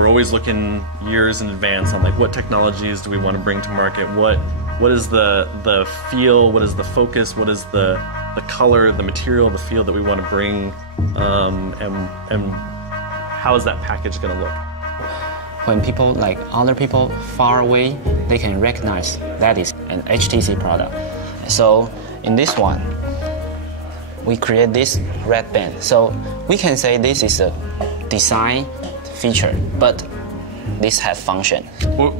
we're always looking years in advance on like what technologies do we want to bring to market, what is the feel, what is the focus, what is the color, the material, the feel that we want to bring, and how is that package going to look. When people, like other people far away, they can recognize that is an HTC product. So in this one, we create this red band. So we can say this is a design feature, but this has function.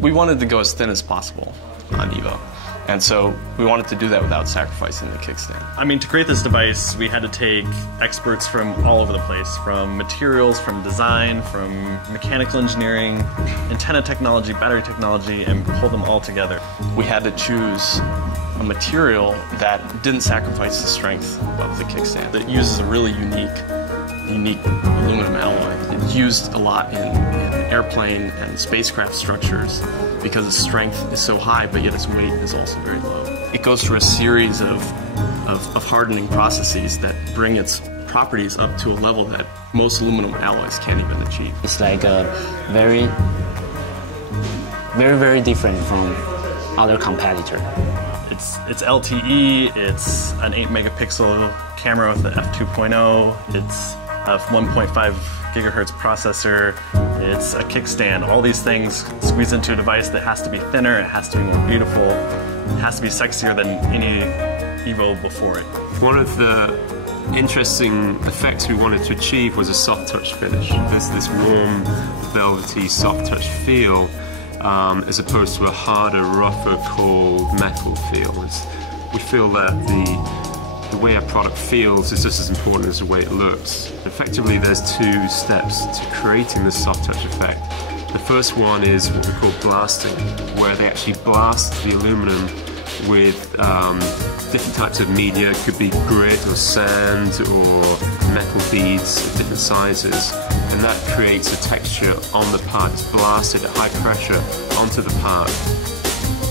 We wanted to go as thin as possible on EVO. And so we wanted to do that without sacrificing the kickstand. I mean, to create this device, we had to take experts from all over the place, from materials, from design, from mechanical engineering, antenna technology, battery technology, and pull them all together. We had to choose a material that didn't sacrifice the strength of the kickstand. It uses a really unique aluminum alloy. It's used a lot in airplane and spacecraft structures because its strength is so high, but yet its weight is also very low. It goes through a series of hardening processes that bring its properties up to a level that most aluminum alloys can't even achieve. It's like a very different from other competitor. It's LTE, it's an 8 megapixel camera with the f2.0, it's a 1.5 gigahertz processor, it's a kickstand. All these things squeeze into a device that has to be thinner, it has to be more beautiful, it has to be sexier than any EVO before it. One of the interesting effects we wanted to achieve was a soft touch finish. This warm, velvety, soft touch feel as opposed to a harder, rougher, cold metal feel. We feel that the way a product feels is just as important as the way it looks. Effectively, there's two steps to creating this soft touch effect. The first one is what we call blasting, where they actually blast the aluminum with different types of media. It could be grit or sand or metal beads of different sizes, and that creates a texture on the part. It's blasted at high pressure onto the part.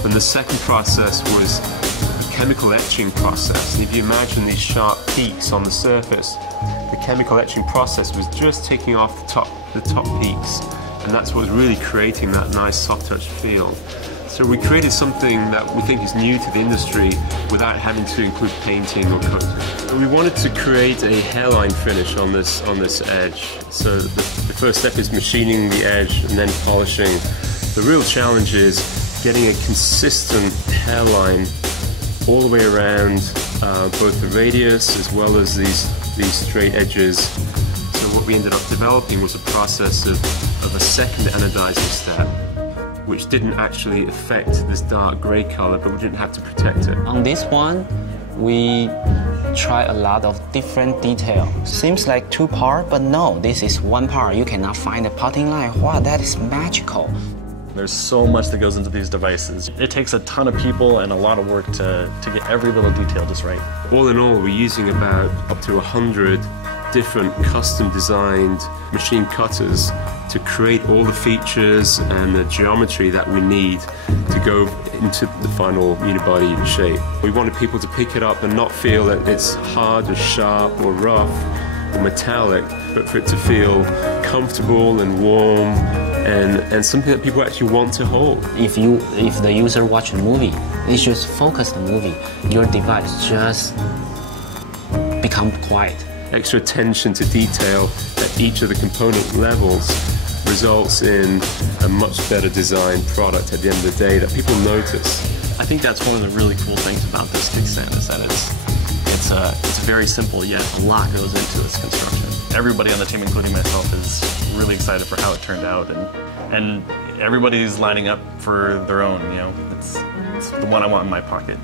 And the second process was the chemical etching process. And if you imagine these sharp peaks on the surface, the chemical etching process was just taking off the top peaks, and that's what was really creating that nice soft touch feel. So we created something that we think is new to the industry without having to include painting or coating. We wanted to create a hairline finish on this edge. So the first step is machining the edge and then polishing. The real challenge is getting a consistent hairline all the way around both the radius as well as these straight edges. So what we ended up developing was a process of a second anodizing step, which didn't actually affect this dark grey color, but we didn't have to protect it. On this one, we try a lot of different detail. Seems like two part, but no, this is one part. You cannot find a potting line. Wow, that is magical. There's so much that goes into these devices. It takes a ton of people and a lot of work to get every little detail just right. All in all, we're using about up to 100 different custom designed machine cutters to create all the features and the geometry that we need to go into the final unibody shape. We wanted people to pick it up and not feel that it's hard or sharp or rough or metallic, but for it to feel comfortable and warm and something that people actually want to hold. If the user watch a movie, it just focus the movie. Your device just become quiet. Extra attention to detail at each of the component levels results in a much better designed product at the end of the day that people notice. I think that's one of the really cool things about this kickstand is that it's very simple, yet a lot goes into its construction. Everybody on the team, including myself, is really excited for how it turned out, and everybody's lining up for their own. You know, it's the one I want in my pocket.